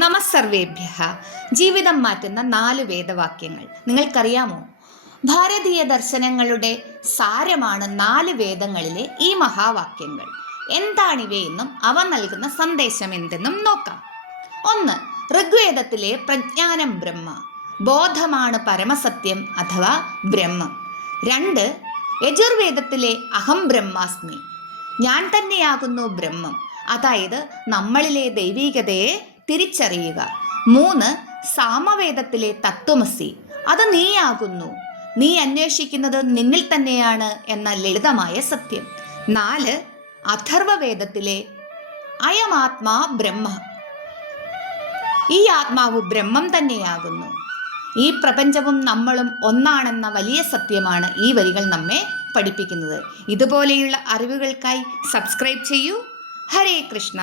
നമസ്സർവേഭ്യഃ. ജീവിതം മാറ്റുന്ന 4 വേദവാക്യങ്ങൾ നിങ്ങൾക്കറിയാമോ? ഭാരതീയ ദർശനങ്ങളുടെ സാരമാണ് 4 വേദങ്ങളിലെ ഈ മഹാവാക്യങ്ങൾ. എന്താണിവയെന്നും അവ നൽകുന്ന സന്ദേശം എന്തെന്നും നോക്കാം. 1. ഋഗ്വേദത്തിലെ പ്രജ്ഞാനം ബ്രഹ്മ, ബോധമാണ് പരമസത്യം അഥവാ ബ്രഹ്മം. 2. യജുർവേദത്തിലെ അഹം ബ്രഹ്മാസ്മി, ഞാൻ തന്നെയാകുന്നു ബ്രഹ്മം, അതായത് നമ്മളിലെ ദൈവീകതയെ തിരിച്ചറിയുക. 3. സാമവേദത്തിലെ തത്വമസി, അത് നീയാകുന്നു, നീ അന്വേഷിക്കുന്നത് നിന്നിൽ തന്നെയാണ് എന്ന ലളിതമായ സത്യം. 4. അഥർവവേദത്തിലെ അയമാത്മാ ബ്രഹ്മ, ഈ ആത്മാവ് ബ്രഹ്മം തന്നെയാകുന്നു. ഈ പ്രപഞ്ചവും നമ്മളും ഒന്നാണെന്ന വലിയ സത്യമാണ് ഈ വരികൾ നമ്മെ പഠിപ്പിക്കുന്നത്. ഇതുപോലെയുള്ള അറിവുകൾക്കായി സബ്സ്ക്രൈബ് ചെയ്യൂ. ഹരേ കൃഷ്ണ.